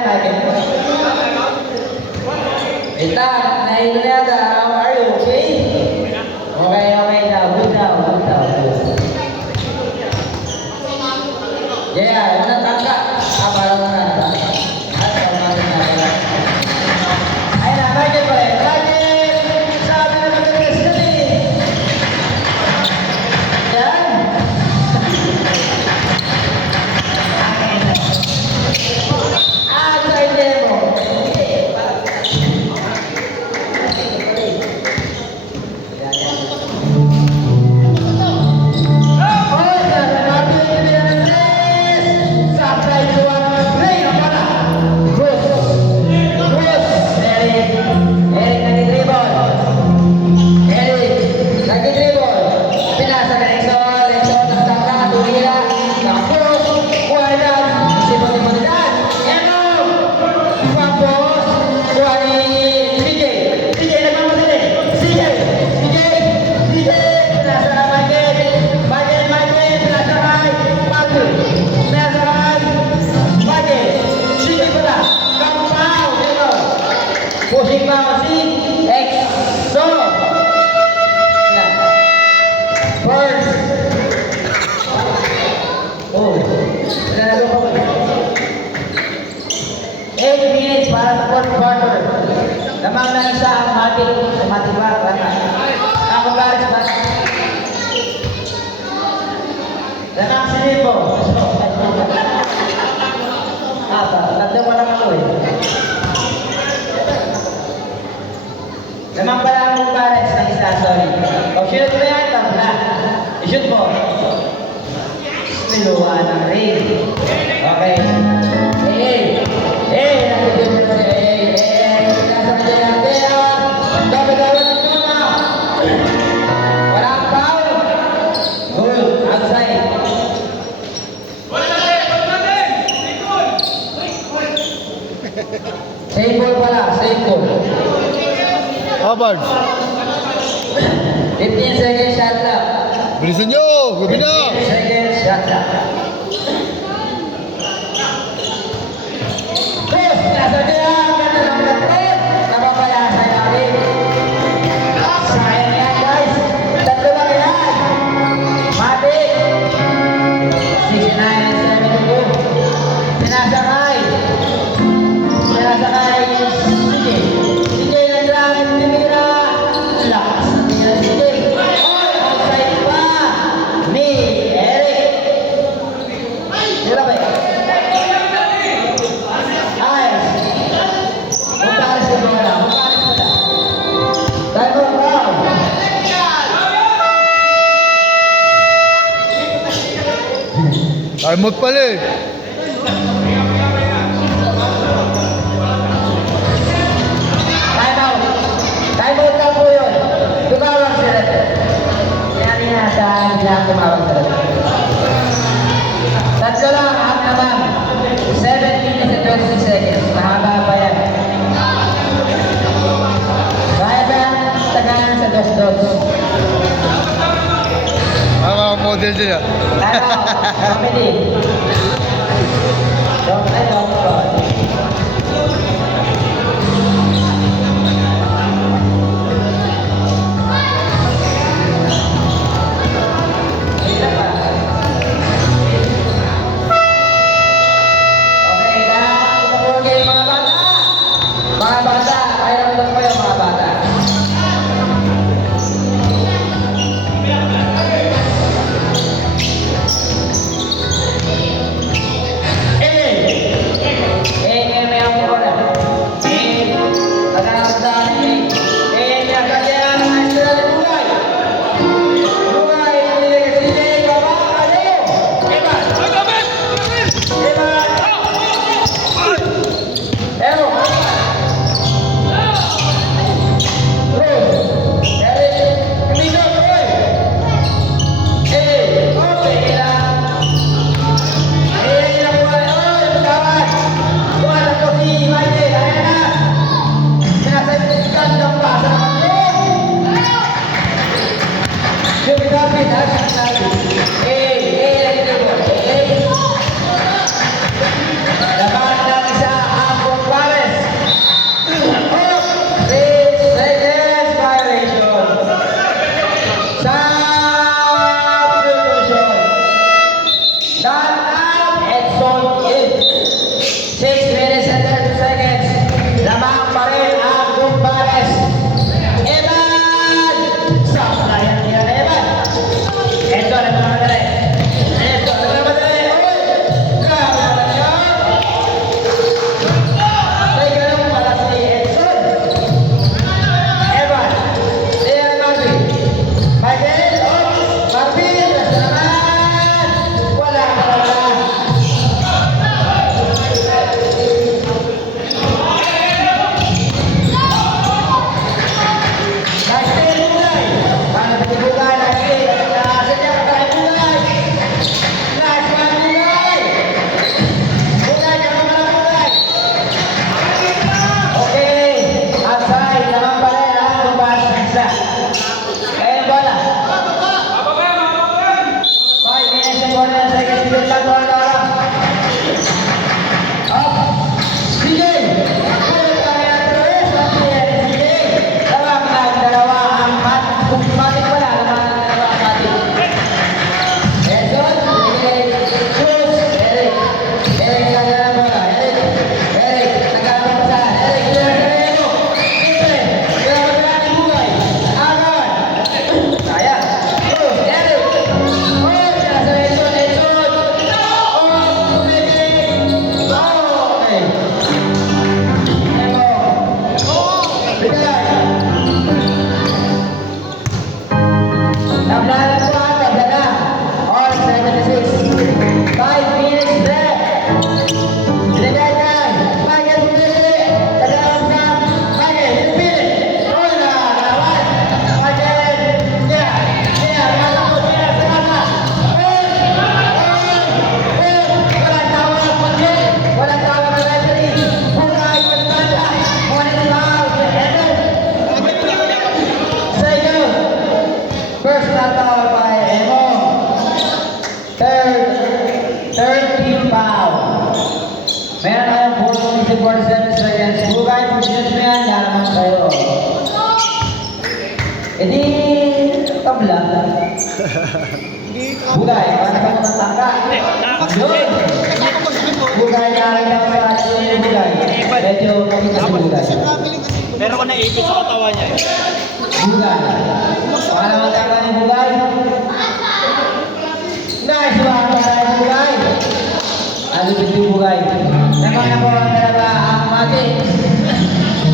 Michael. Ethan, nahilo na yata. How are you? Okay? Okay, okay now. Good now. Good now. Good. Yeah, yung natangka. Parang natangka. Ay na, Michael pa rin. Michael! Sabi na magagas ka din. Yan. Try demo. Pushing now, see? Exo. First. Oh. 8 minutes para sa fourth quarter. Lamang na isa ang matik ba? Ako garis ba? Lamang sinipo. Tatlo pa lang ako eh. Lamang pala ang pares ng isa, sorry. O, shoot mo yan, tabla. I-shoot mo. Piluha ng ring. Okay. Nandito mo siya. Nasa kanya natin, Dapat-dapat ng tama. Walang foul. Good. Outside. Same ball pala, same ball. Hubbard. 15 seconds shot clock. Bilisan nyo! Gabi na! 15 seconds shot clock. Push! Nasa kaya! Ganda ng kapit! Napapayasan namin. Sayang yan guys. Tatlo lang yan. Matik. 69-72. Sinasakay. Sige ng langit tinira. Lakas na tira sige. Outside pa ni Eric. Tira ba? Ayos. Magkakas na ba na? Time out now. Time out pala eh. Time out lang po yun. Tumawag sila. Kaya niya sa biglang tumawag sila. Tatlo lang ang naman. 7 minutes and 20 seconds. Mahaba pa yan. Kaya ba tagalan sa dos-dos? Ang model din ah. Time out. Comedy. Don't let go. Mga bata, kaya lang po yung mga bata. AML 47 seconds. Bugay, pag-shoot mo yan, lalaman kayo. E di, tabla. Bugay, para ka matatangka. Yun! Bugay, nakakita ko sa atin yung bugay. Medyo makita si bugay. Meron ko na ipit sa katawan niya. Bugay. Para matangka ni bugay. Nice one, para ni bugay. Alipit yung bugay. Naman na po ang talaga ang mati.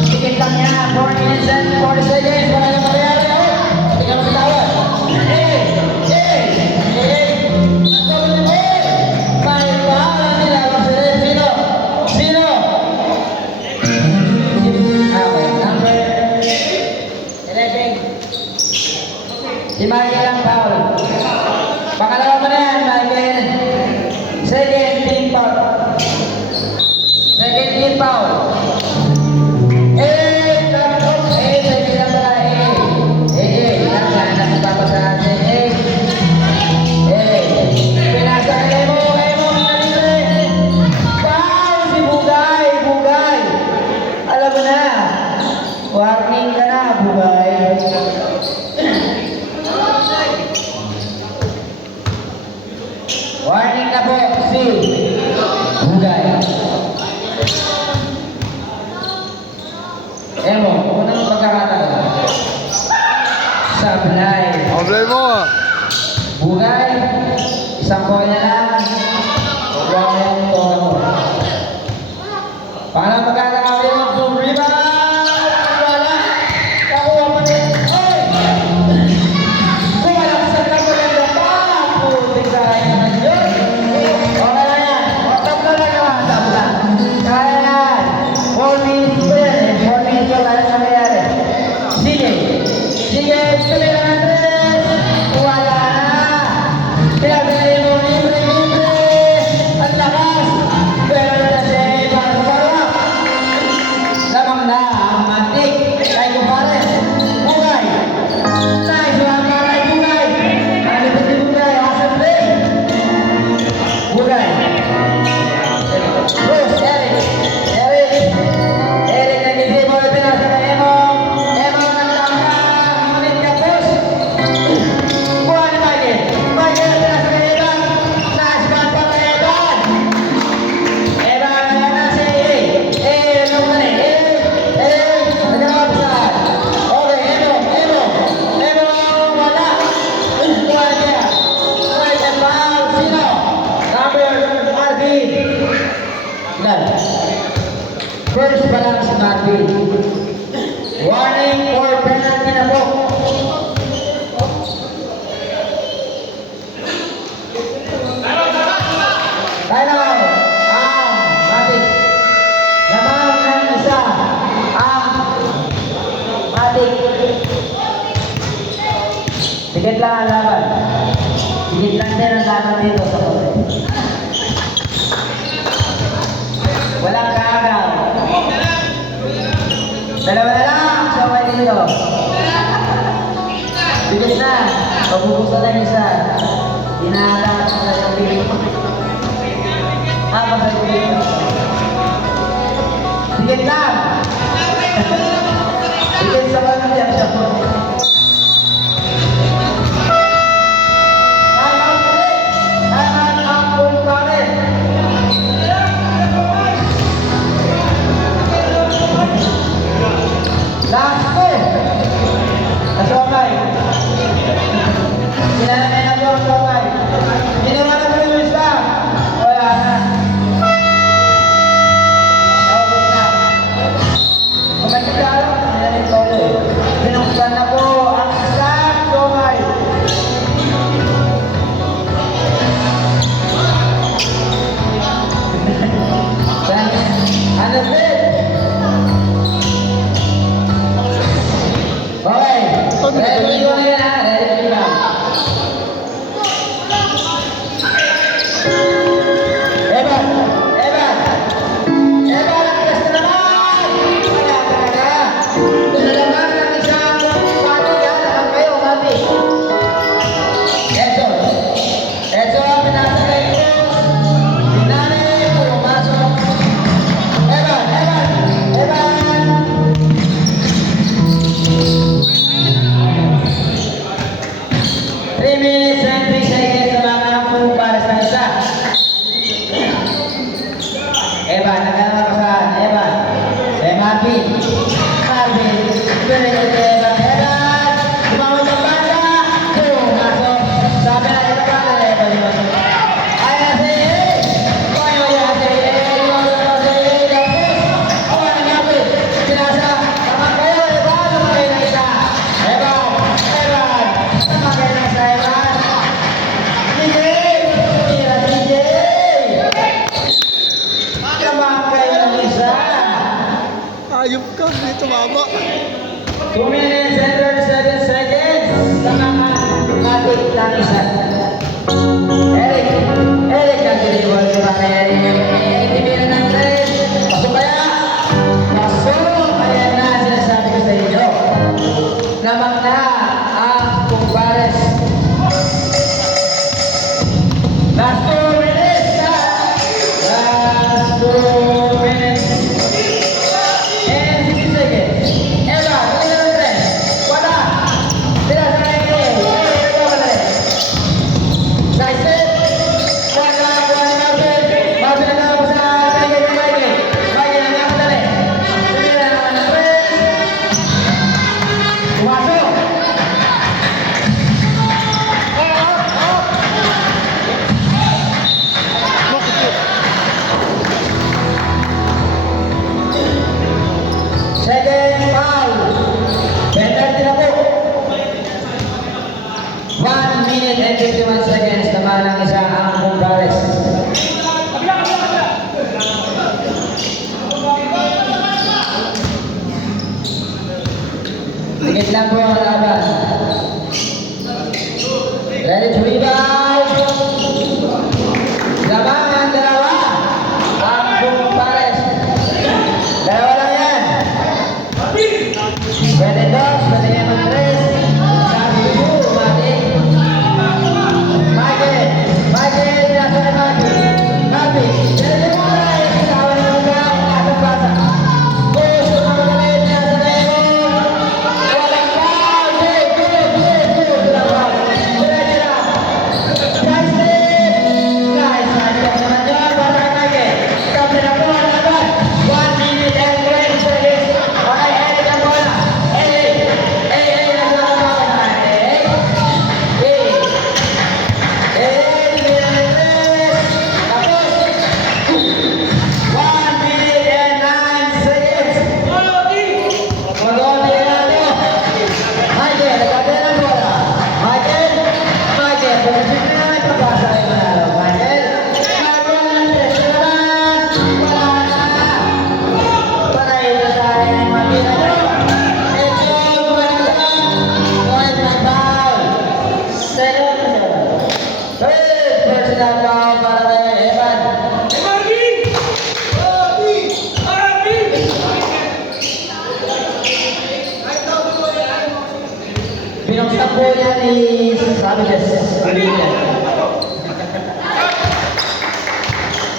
Tikit lang niya, 4 minutes and 40 seconds. Wala na mangyari. Tingnan mo sa tawad. Hey! Hey! Hey! Sabi mo, may bahala nila. Sino? Sino? Okay, number 11. Si Michael ang foul. Pangalawa mo na yan, Michael. Second team foul. Second team foul. Second lang pala, lang yan, nakapapa sa atin, pinasa ka Emo, nangyari. Foul, si Bugay, Bugay. Alam mo na, warning ka na, Bugay. Warning na po, si Bugay. Emo, unang pagkakataon. Sablay. Sablay mo ah. Bugay. Isang bola lang. Huwag mo yung toga mo. Para magkakataon yung problema. Wala. Nakuha mo na yun. Oy! Kumalaksan ka mo lang na pa. Putik sa akin naman yun. Okay na yan. Tatlo lang naman. Tatlo. Kaya yan. 4 minutes pa yan eh. 4 minutes pa kaya nangyayari. Sige. Sige. Tuloy na Andres. Wala na. Pinagdali mo libre. Ang lakas. Pero kasi parang lamang na ang matik. Kay kumpare. Bugay. Nice one para kay Bugay. Nalipit ni Bugay. Awesome play. Bugay. Bruce, Eric nag-isip mo na pinasa kay Emo. Emo nagtangka. Ngunit ka, Bruce. Buha ni Michael. Michael na pinasa kay Evan. Nice one para kay Evan. Evan, ayan na si ano mo na nagkakap saan. Okay, Emo, wala. Buha niya. Nice and foul. Sino? Number Marvin. Ilan? First pa lang si Marvin. Warning for penalty na po. Timeout. Matik. Lamang ng isa. Matik. Sigit lang ang laban. Sigit lang din ang laban dito sa kore. Walang kaagaw. Dalawa na lang. Sabay dito. Bilis na. Mabubusan na isa. Inahatak sa sabi. Kapag dito. Sigit lang. Sigit sa pamilya. Time out full current. Last two. Asomay. Sinanay na po ang somay. Ginawa na po yung isa. Wala na. Naubos na. Kumakita 2 minutes and 37 seconds. Nakakapit lang isa. Eric. Eric ang dinibol. Diba kay Eric? Eric, tibira ng 3. Pasok kaya? Pasok! Ayan na, sinasabi ko sa inyo. Namang na ang kumpares. Last 2 minutes na. Last 2 minutes. And 60 seconds. Eva, tibira ng 3. Wala. Tira sa kayo. Nice hit. Second foul. Penalty na po. 1 minute and 51 seconds. Naman ang isa ang Gonzales. Tigit lang po ang laban. Ready to rebound. Labangan dalawa. Ang Gonzales. Dalawa lang yan. Pwede dos, pwede naman tres. Sabi ko, Mati. Michael, nasa na Mati. Mati, pwede mo na isawan mo na ang ating bata. Gusto mo magalit, nasa na yun. Walang foul. Good. Walang foul. Diretso na. Nice hit. Nice naman yun. Para kay Michael. Sabi na po ang laban. 1 minute and 20 seconds. Okay, Eric ang bola. Eric, nasa na ba? Eric, tapos. 1 minute and 9 seconds. Malodi na ito. Michael, nagkakaya ng bola. Michael, pagkasin na naman pagkasa rin manalo. Michael, nagawa ng tres na naman. Wala na. Panay na tayo ng makina nyo. Let's go, gumanda. Point ng foul. Second. Third personal foul para kay Evan. Pinagsak po yan ni Sanchez.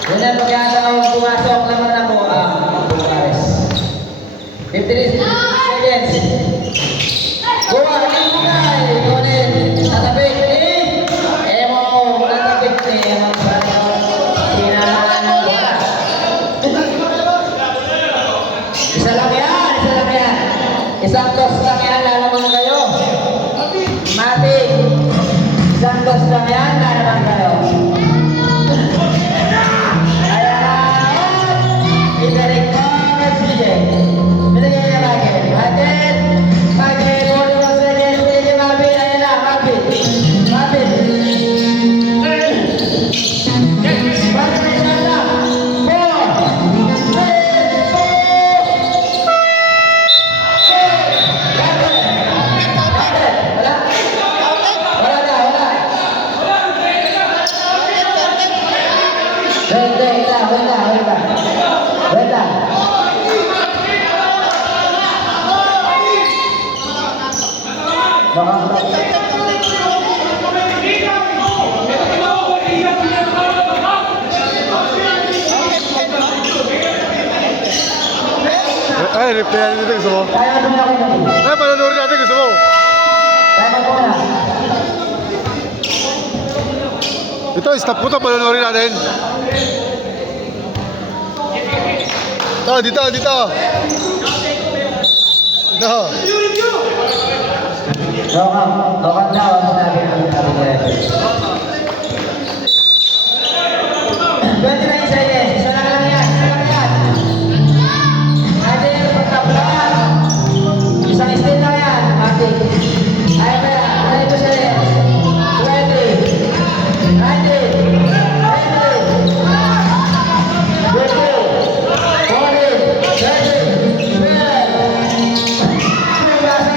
Yun ang pagkakataon pumasok naman na po ang Bukares. 53 seconds. Buwa, ibigay. Kunin. Tatapik ni Emo. Tatapik ni Emo. Sinanahan ng bola. Isa lang yan. Isang dos lang yan. Lalaman kayo. Mati. Isang dos lang yan. Lalaman kayo. Ayan na. Ibalik mo. CJ. Binigay niya Michael. Michael. 41 seconds. Sige, Marvin. Ayan na. Marvin. Marvin, isa na. 4, 3, 4. Wait lang. Ay, replay natin ito. Gusto mo? Kaya mo na ako natin. Ay, panonorin natin. Gusto mo? Kaya mo na. Ito, stop ko ito. Panonorin natin. Dito. Dito. Tokang daw ang sinabi ng kapitay. 29 seconds. Isa lang yan. Natin yung pagkaplaan. Isang steal lang yan. Mati. Ayaw ba yan? Ano ito siya yan? 20. 19. 20. 40. 30. 12.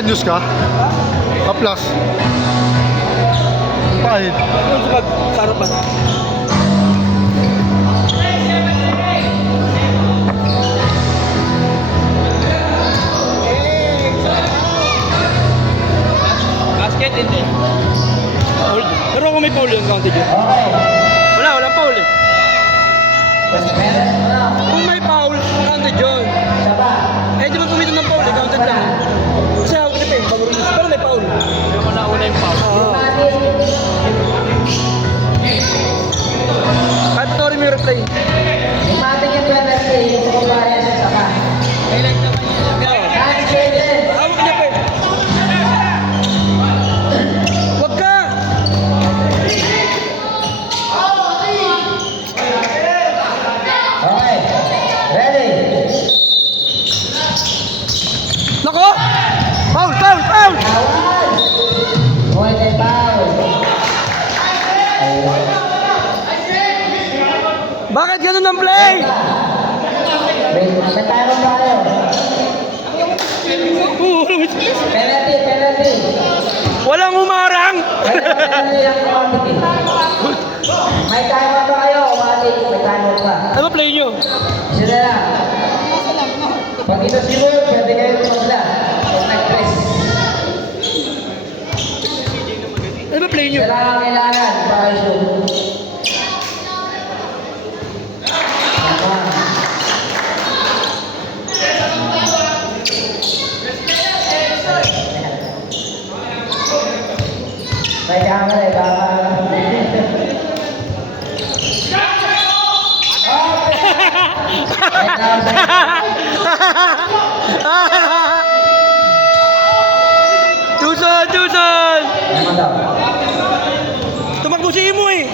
News ka? Plus. Pahit. Yung sa harapan. Basket hindi. Foul. Pero kung may foul yun, counted yun. Okay. Walang foul eh. Meron mo na. Kung may foul, counted yun. Isa pa. Eh, di ba pumitan ng foul eh, counted lang. Kasi hawak na eh, bago rin. Pero may foul. Yung nauna yung foul. Oo. At sorry may replay. Imating yung penalty, yung sa kumpara sa isa pa. Nine seconds. Hawak niya pa eh. Wag ka! Okay. Ready? Nako! Foul! Foul! Foul! Awal! Point and foul. Bakit ganun ang play? May tayo tayo. Penalty, penalty. Walang umarang! Penalty yung quantity. May timer pa kayo, umatik. May timer pa. Ano play nyo? Sila lang. Pag ito si Wood, pwede kayo tumagla. Kung nag-press. Ano play nyo? Sila ang kailangan para i-shoot. May camera eh, baka... Tuson! Tuson! Ano daw? Tumakbo si Imo eh!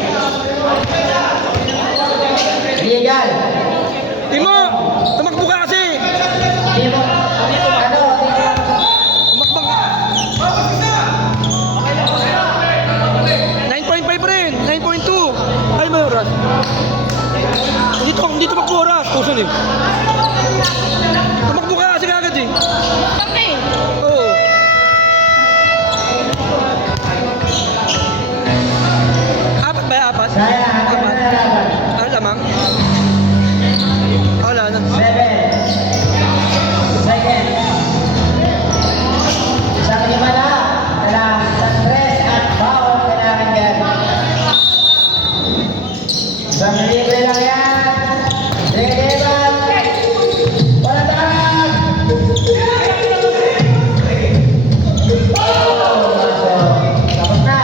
Legal. Imo! Tumakbo ka kasi! Di mo... Ano? Tumakbang ka! 9.5 rin! 9.2! Ay, may oras! Hindi tumakbo oras! Tuson eh! Tumakbo ka kasi kagad eh! Oo! Apat ba? Apat? Saya, akin Apat? na laban. Ano lamang? Wala na. 7 seconds. Isang lima na. Kailangan isang press at bawal kailangan yan. Isang libre lang yan. Regeban. Palatag. Tapos na.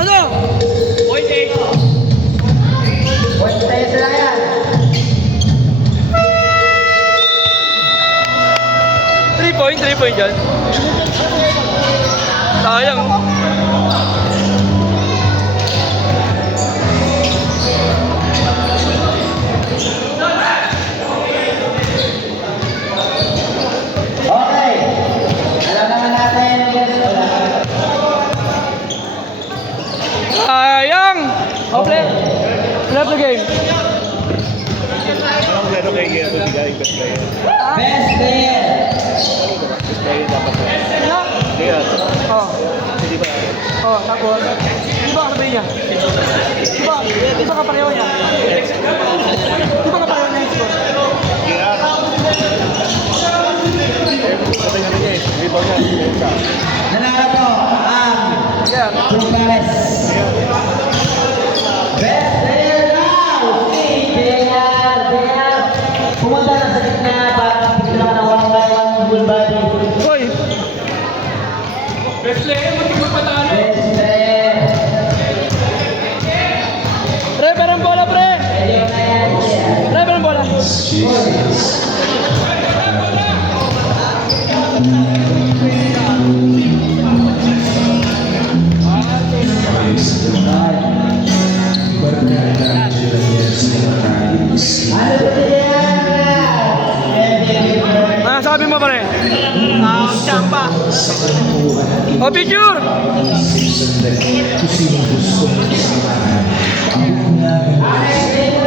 Ano? Point tayo sila yan. 3 point dyan. Sayang. Okay. Alam naman natin. Sayang! Okay. Left the game. Best player. Oh. Oh, tapos. Di ba sabi niya? Di ba kapareho niya? Di ba kapareho niya yung score? Nanalo po ang Yeah. Tumpares. Best player now, si JR. Pumunta na sa gitna para bigla na 1-by-1 full body. Hoy! Best player, matipagpatalo. Best player. Pre, parang bola, pre! Ayun na yan. Pre, parang bola. Ano ba yan? Ano sabi mo, pre? Champa. Oh, picture! Ang next game